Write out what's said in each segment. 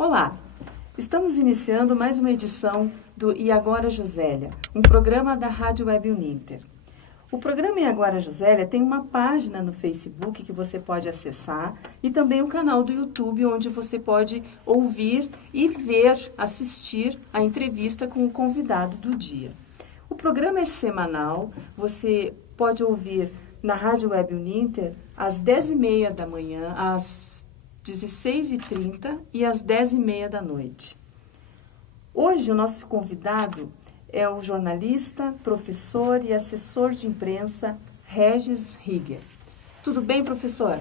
Olá, estamos iniciando mais uma edição do E Agora Josélia, um programa da Rádio Web Uninter. O programa E Agora Josélia tem uma página no Facebook que você pode acessar e também um canal do YouTube onde você pode ouvir e ver, assistir a entrevista com o convidado do dia. O programa é semanal, você pode ouvir na Rádio Web Uninter às 10h30 da manhã, às 16h30 e às 10h30 da noite. Hoje o nosso convidado é o jornalista, professor e assessor de imprensa Regis Rieger. Tudo bem, professor?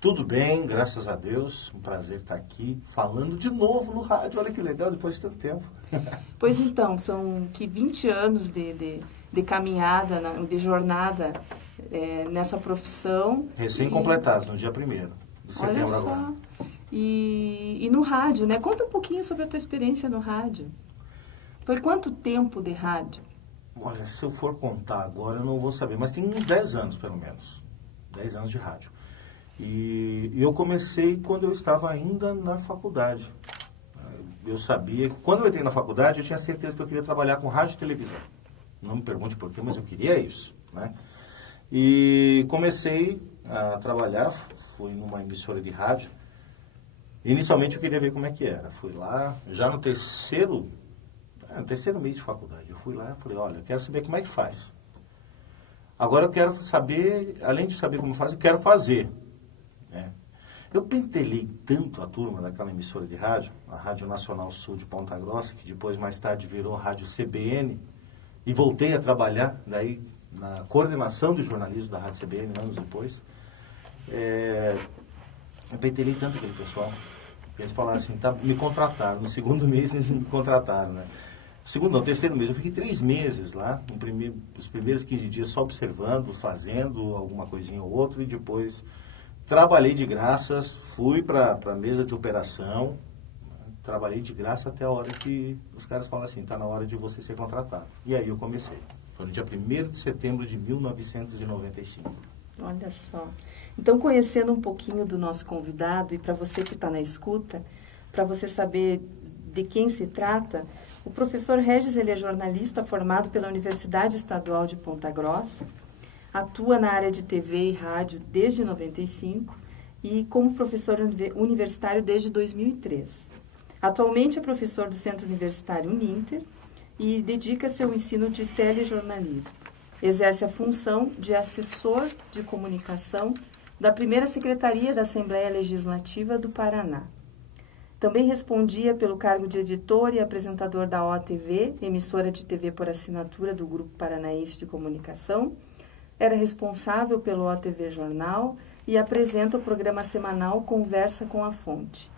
Tudo bem, graças a Deus. Um prazer estar aqui falando de novo no rádio. Olha que legal, depois de tanto tempo. Pois então, são 20 anos de caminhada, de jornada nessa profissão. Recém-completados, no dia 1º de setembro. Olha só. Agora. E no rádio, né? Conta um pouquinho sobre a tua experiência no rádio. Foi quanto tempo de rádio? Olha, se eu for contar agora, eu não vou saber, mas tem uns 10 anos, pelo menos. 10 anos de rádio. E eu comecei quando eu estava ainda na faculdade. Eu sabia que quando eu entrei na faculdade, eu tinha certeza que eu queria trabalhar com rádio e televisão. Não me pergunte por quê, mas eu queria isso, né? E comecei a trabalhar, fui numa emissora de rádio. Inicialmente eu queria ver como é que era. Fui lá, já no terceiro mês de faculdade. Eu fui lá e falei, olha, eu quero saber como é que faz. Agora eu quero saber, além de saber como faz, eu quero fazer. Né? Eu pentelei tanto a turma daquela emissora de rádio, a Rádio Nacional Sul de Ponta Grossa, que depois mais tarde virou Rádio CBN, e voltei a trabalhar daí na coordenação de jornalismo da Rádio CBN anos depois. Eu pentelei tanto aquele pessoal. Eles falaram assim, me contrataram. No segundo mês eles me contrataram, né? Terceiro mês. Eu fiquei 3 meses lá. Os primeiros 15 dias só observando, fazendo alguma coisinha ou outra. E depois trabalhei de graças, fui para a mesa de operação. Trabalhei de graça até a hora que os caras falam assim, está na hora de você ser contratado. E aí eu comecei. Foi no dia 1º de setembro de 1995. Olha só. Então, conhecendo um pouquinho do nosso convidado, e para você que está na escuta, para você saber de quem se trata, o professor Regis, ele é jornalista formado pela Universidade Estadual de Ponta Grossa, atua na área de TV e rádio desde 95 e como professor universitário desde 2003. Atualmente é professor do Centro Universitário Uninter e dedica-se ao ensino de telejornalismo. Exerce a função de assessor de comunicação da primeira Secretaria da Assembleia Legislativa do Paraná. Também respondia pelo cargo de editor e apresentador da OTV, emissora de TV por assinatura do Grupo Paranaense de Comunicação. Era responsável pelo OTV Jornal e apresenta o programa semanal Conversa com a Fonte.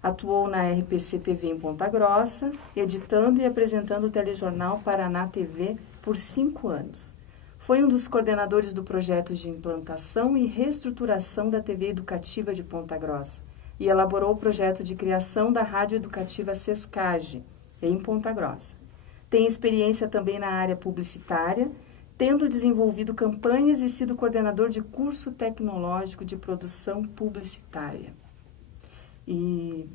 Atuou na RPC TV em Ponta Grossa, editando e apresentando o telejornal Paraná TV por 5 anos. Foi um dos coordenadores do projeto de implantação e reestruturação da TV Educativa de Ponta Grossa e elaborou o projeto de criação da Rádio Educativa Sescage, em Ponta Grossa. Tem experiência também na área publicitária, tendo desenvolvido campanhas e sido coordenador de curso tecnológico de produção publicitária. E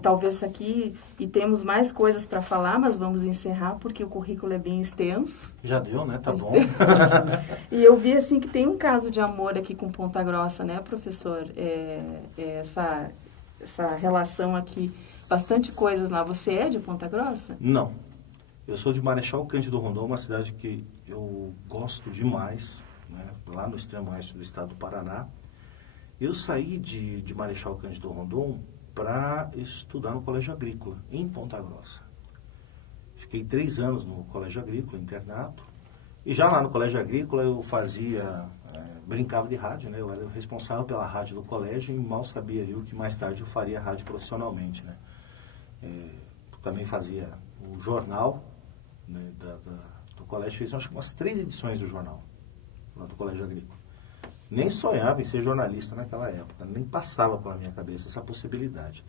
talvez aqui, e temos mais coisas para falar, mas vamos encerrar porque o currículo é bem extenso. Já deu, né? Tá bom. E eu vi assim que tem um caso de amor aqui com Ponta Grossa, né, professor? Essa relação aqui, bastante coisas lá. Você é de Ponta Grossa? Não. Eu sou de Marechal Cândido Rondon, uma cidade que eu gosto demais, né? Lá no extremo oeste do estado do Paraná. Eu saí de Marechal Cândido Rondon para estudar no Colégio Agrícola, em Ponta Grossa. Fiquei 3 anos no Colégio Agrícola, internato. E já lá no Colégio Agrícola eu brincava de rádio, né? Eu era responsável pela rádio do colégio e mal sabia eu que mais tarde eu faria rádio profissionalmente, né? Também fazia o jornal, né, do colégio, fiz acho que umas 3 edições do jornal, lá do Colégio Agrícola. Nem sonhava em ser jornalista naquela época, nem passava pela minha cabeça essa possibilidade.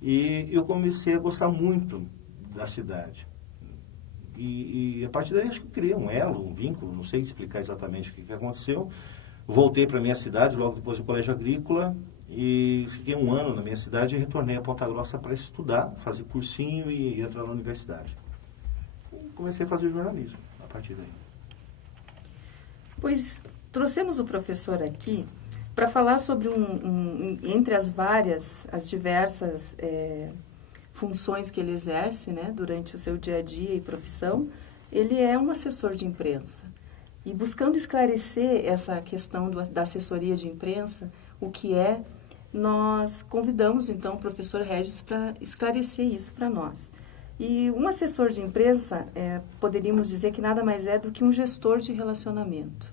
E eu comecei a gostar muito da cidade. E a partir daí acho que eu criei um elo, um vínculo, não sei explicar exatamente o que aconteceu. Voltei para a minha cidade logo depois do Colégio Agrícola E fiquei 1 ano na minha cidade e retornei a Ponta Grossa para estudar, fazer cursinho e entrar na universidade. E comecei a fazer jornalismo a partir daí. Pois trouxemos o professor aqui para falar sobre entre as diversas funções que ele exerce, né, durante o seu dia a dia e profissão, ele é um assessor de imprensa. E buscando esclarecer essa questão da assessoria de imprensa, o que é, nós convidamos então o professor Regis para esclarecer isso para nós. E um assessor de imprensa, poderíamos dizer que nada mais é do que um gestor de relacionamento.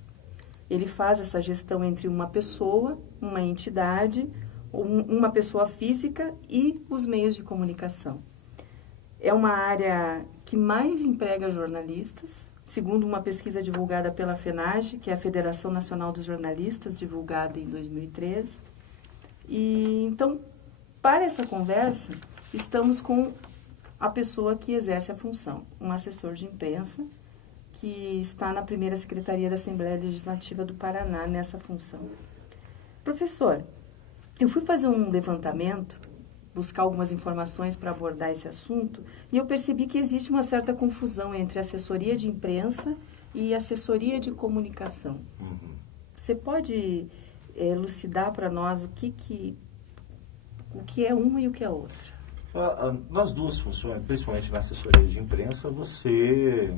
Ele faz essa gestão entre uma pessoa, uma entidade, uma pessoa física e os meios de comunicação. É uma área que mais emprega jornalistas, segundo uma pesquisa divulgada pela FENAGE, que é a Federação Nacional dos Jornalistas, divulgada em 2013. E, então, para essa conversa, estamos com a pessoa que exerce a função, um assessor de imprensa, que está na primeira Secretaria da Assembleia Legislativa do Paraná nessa função. Professor, eu fui fazer um levantamento, buscar algumas informações para abordar esse assunto, e eu percebi que existe uma certa confusão entre assessoria de imprensa e assessoria de comunicação. Uhum. Você pode elucidar para nós o que é uma e o que é outra? Nas duas funções, principalmente na assessoria de imprensa, você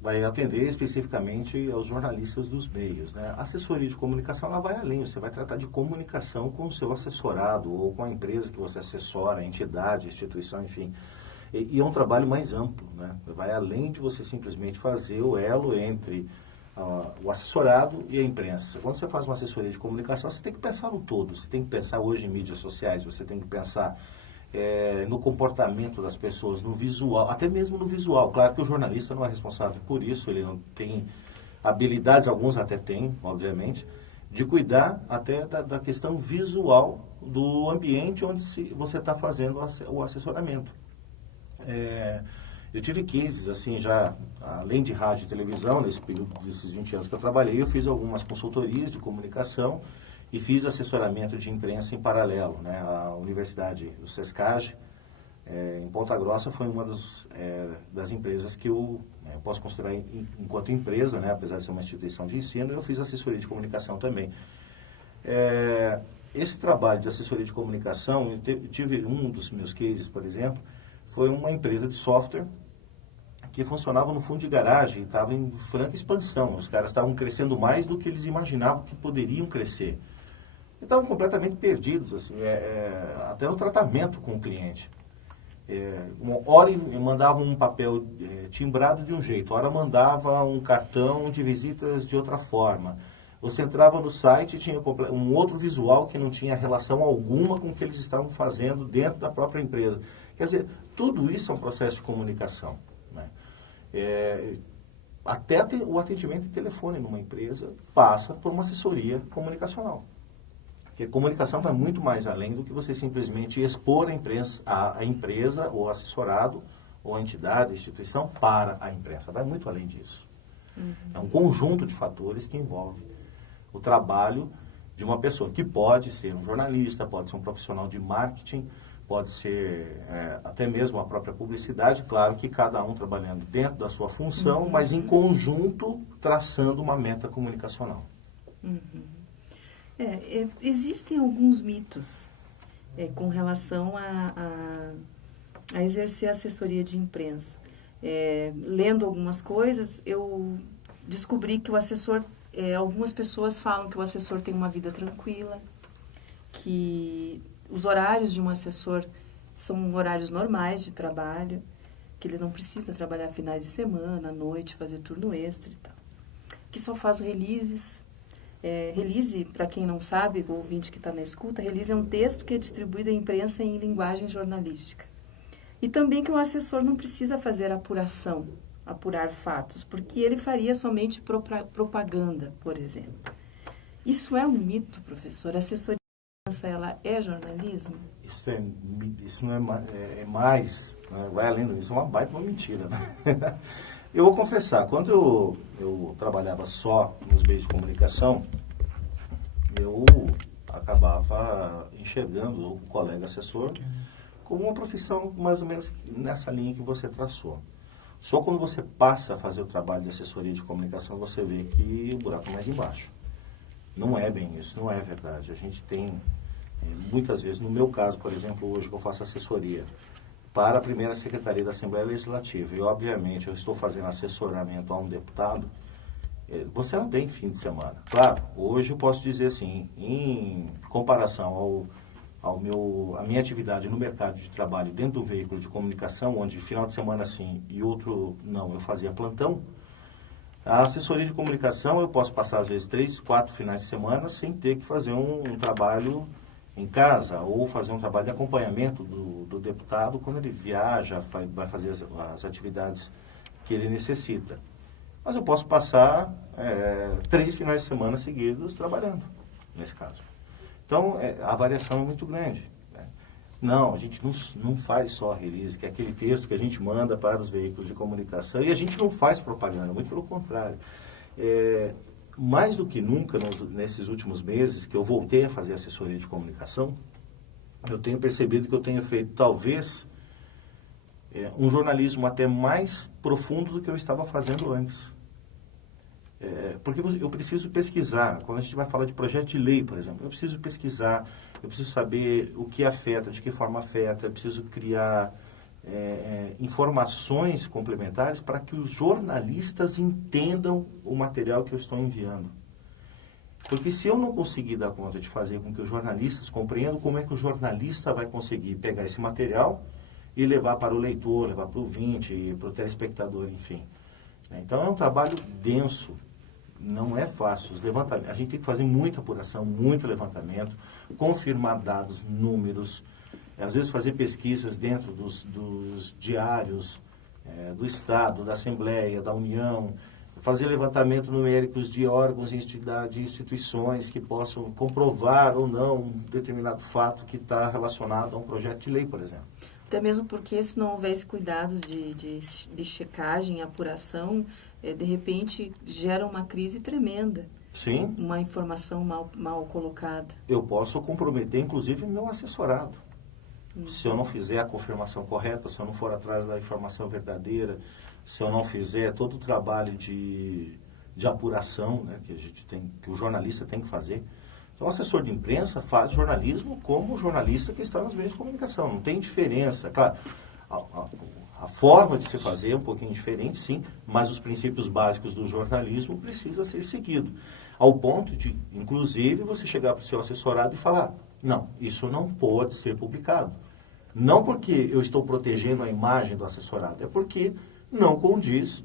vai atender especificamente aos jornalistas dos meios, né? A assessoria de comunicação, ela vai além, você vai tratar de comunicação com o seu assessorado ou com a empresa que você assessora, a entidade, a instituição, enfim. E é um trabalho mais amplo, né? Vai além de você simplesmente fazer o elo entre o assessorado e a imprensa. Quando você faz uma assessoria de comunicação, você tem que pensar no todo, você tem que pensar hoje em mídias sociais, você tem que pensar no comportamento das pessoas, no visual, até mesmo no visual. Claro que o jornalista não é responsável por isso, ele não tem habilidades, alguns até têm, obviamente, de cuidar até da questão visual do ambiente onde você está fazendo o assessoramento. Eu tive cases, assim, já, além de rádio e televisão, nesse período desses 20 anos que eu trabalhei, eu fiz algumas consultorias de comunicação e fiz assessoramento de imprensa em paralelo, né? A Universidade, o SESCAG, em Ponta Grossa, foi uma das empresas que eu posso considerar enquanto empresa, né? Apesar de ser uma instituição de ensino, eu fiz assessoria de comunicação também. Esse trabalho de assessoria de comunicação, eu tive um dos meus cases, por exemplo, foi uma empresa de software que funcionava no fundo de garagem e estava em franca expansão. Os caras estavam crescendo mais do que eles imaginavam que poderiam crescer. E estavam completamente perdidos, assim, até no tratamento com o cliente. Uma hora mandava um papel timbrado de um jeito, hora mandava um cartão de visitas de outra forma. Você entrava no site e tinha um outro visual que não tinha relação alguma com o que eles estavam fazendo dentro da própria empresa. Quer dizer, tudo isso é um processo de comunicação, né? Até o atendimento de telefone numa empresa passa por uma assessoria comunicacional. Porque a comunicação vai muito mais além do que você simplesmente expor a empresa, ou assessorado, ou a entidade, a instituição, para a imprensa. Vai muito além disso. Uhum. É um conjunto de fatores que envolve o trabalho de uma pessoa, que pode ser um jornalista, pode ser um profissional de marketing, pode ser até mesmo a própria publicidade, claro que cada um trabalhando dentro da sua função, uhum, mas em conjunto traçando uma meta comunicacional. Uhum. Existem alguns mitos com relação a exercer assessoria de imprensa. Lendo algumas coisas, eu descobri que o assessor, algumas pessoas falam que o assessor tem uma vida tranquila, que os horários de um assessor são horários normais de trabalho, que ele não precisa trabalhar finais de semana, à noite, fazer turno extra e tal. Que só faz releases. Release, para quem não sabe, o ouvinte que está na escuta, release é um texto que é distribuído à imprensa em linguagem jornalística. E também que o assessor não precisa fazer apuração, apurar fatos, porque ele faria somente propaganda, por exemplo. Isso é um mito, professor? A assessoria de imprensa, ela é jornalismo? Isso não é mais, vai além disso, é uma baita uma mentira, né? Eu vou confessar, quando eu trabalhava só nos meios de comunicação, eu acabava enxergando o colega assessor como uma profissão mais ou menos nessa linha que você traçou. Só quando você passa a fazer o trabalho de assessoria de comunicação, você vê que o buraco é mais embaixo. Não é bem isso, não é verdade. A gente tem, muitas vezes, no meu caso, por exemplo, hoje que eu faço assessoria para a primeira Secretaria da Assembleia Legislativa, e obviamente eu estou fazendo assessoramento a um deputado, você não tem fim de semana. Claro, hoje eu posso dizer assim, em comparação à minha atividade no mercado de trabalho dentro do veículo de comunicação, onde final de semana sim e outro não, eu fazia plantão, a assessoria de comunicação eu posso passar às vezes 3, 4 finais de semana sem ter que fazer um trabalho em casa ou fazer um trabalho de acompanhamento do deputado quando ele viaja, vai fazer as atividades que ele necessita. Mas eu posso passar 3 finais de semana seguidos trabalhando, nesse caso. Então, a variação é muito grande. Né? Não, a gente não faz só release, que é aquele texto que a gente manda para os veículos de comunicação, e a gente não faz propaganda, muito pelo contrário. Mais do que nunca, nesses últimos meses, que eu voltei a fazer assessoria de comunicação, eu tenho percebido que eu tenho feito, talvez, um jornalismo até mais profundo do que eu estava fazendo antes. Porque eu preciso pesquisar. Quando a gente vai falar de projeto de lei, por exemplo, eu preciso pesquisar, eu preciso saber o que afeta, de que forma afeta, eu preciso criar informações complementares para que os jornalistas entendam o material que eu estou enviando. Porque se eu não conseguir dar conta de fazer com que os jornalistas compreendam, como é que o jornalista vai conseguir pegar esse material e levar para o leitor, levar para o ouvinte, para o telespectador, enfim. Então, é um trabalho denso, não é fácil. A gente tem que fazer muita apuração, muito levantamento, confirmar dados, números, às vezes fazer pesquisas dentro dos diários do Estado, da Assembleia, da União, fazer levantamento numéricos de órgãos e de instituições que possam comprovar ou não um determinado fato que está relacionado a um projeto de lei, por exemplo. Até mesmo porque, se não houvesse cuidado de checagem, apuração, de repente gera uma crise tremenda. Sim. Uma informação mal colocada. Eu posso comprometer, inclusive, meu assessorado. Se eu não fizer a confirmação correta, se eu não for atrás da informação verdadeira, se eu não fizer todo o trabalho de apuração, né, que o jornalista tem que fazer. Então, o assessor de imprensa faz jornalismo como o jornalista que está nos meios de comunicação. Não tem diferença. Claro, a forma de se fazer é um pouquinho diferente, sim, mas os princípios básicos do jornalismo precisam ser seguidos. Ao ponto de, inclusive, você chegar para o seu assessorado e falar, não, isso não pode ser publicado. Não porque eu estou protegendo a imagem do assessorado, é porque não condiz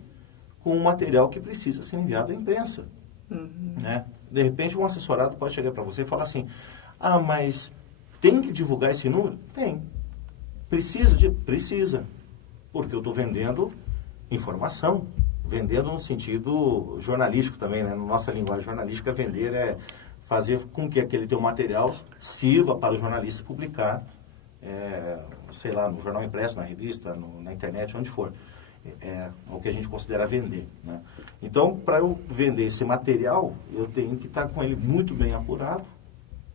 com o material que precisa ser enviado à imprensa. Uhum. Né? De repente, um assessorado pode chegar para você e falar assim, mas tem que divulgar esse número? Tem. Precisa. Porque eu estou vendendo informação. Vendendo no sentido jornalístico também, né? Na nossa linguagem jornalística, vender é fazer com que aquele teu material sirva para o jornalista publicar, sei lá, no jornal impresso, na revista, na internet, onde for. É o que a gente considera vender. Né? Então, para eu vender esse material, eu tenho que estar com ele muito bem apurado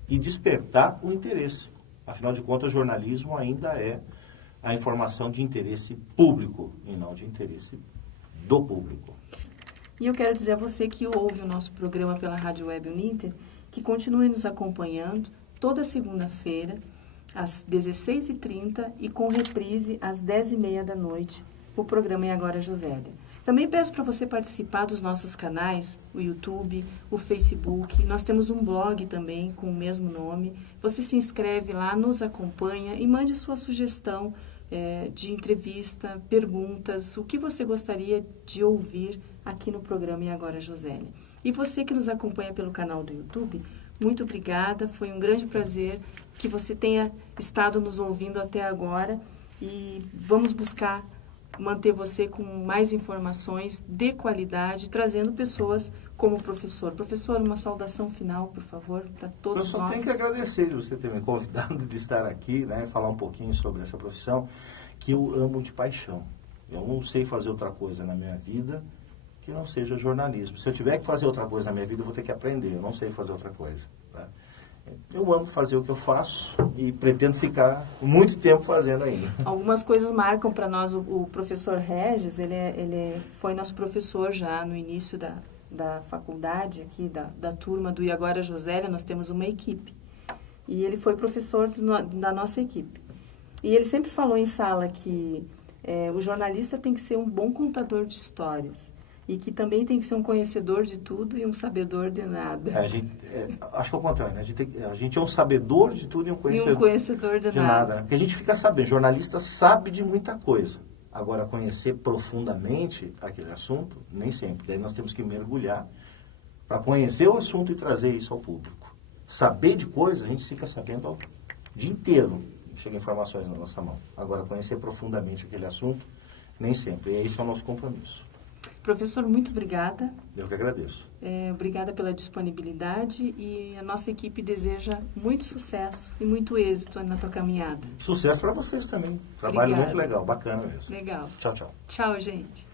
e despertar o interesse. Afinal de contas, o jornalismo ainda é a informação de interesse público e não de interesse do público. E eu quero dizer a você que ouve o nosso programa pela Rádio Web Uninter, que continue nos acompanhando toda segunda-feira, às 16h30 e com reprise às 10h30 da noite, o programa E Agora Josélia. Também peço para você participar dos nossos canais, o YouTube, o Facebook. Nós temos um blog também com o mesmo nome. Você se inscreve lá, nos acompanha e mande sua sugestão de entrevista, perguntas, o que você gostaria de ouvir aqui no programa E Agora Josélia. E você que nos acompanha pelo canal do YouTube, muito obrigada. Foi um grande prazer que você tenha estado nos ouvindo até agora e vamos buscar manter você com mais informações de qualidade, trazendo pessoas como o professor. Professor, uma saudação final, por favor, para todos nós. Eu só tenho que agradecer de você ter me convidado de estar aqui, né, falar um pouquinho sobre essa profissão que eu amo de paixão. Eu não sei fazer outra coisa na minha vida que não seja jornalismo. Se eu tiver que fazer outra coisa na minha vida, eu vou ter que aprender. Eu não sei fazer outra coisa. Tá? Eu amo fazer o que eu faço e pretendo ficar muito tempo fazendo ainda. Algumas coisas marcam para nós. O professor Regis, ele foi nosso professor já no início da faculdade, aqui da turma do E Agora Josélia, nós temos uma equipe. E ele foi professor da nossa equipe. E ele sempre falou em sala que o jornalista tem que ser um bom contador de histórias. E que também tem que ser um conhecedor de tudo e um sabedor de nada. Acho que é o contrário, né? A gente é um sabedor de tudo e um conhecedor de nada. Né? Porque a gente fica sabendo, jornalista sabe de muita coisa. Agora, conhecer profundamente aquele assunto, nem sempre. Daí nós temos que mergulhar para conhecer o assunto e trazer isso ao público. Saber de coisa, a gente fica sabendo o dia inteiro. Chega informações na nossa mão. Agora, conhecer profundamente aquele assunto, nem sempre. E esse é o nosso compromisso. Professor, muito obrigada. Eu que agradeço. Obrigada pela disponibilidade e a nossa equipe deseja muito sucesso e muito êxito na tua caminhada. Sucesso para vocês também. Trabalho muito legal, bacana mesmo. Legal. Tchau, tchau. Tchau, gente.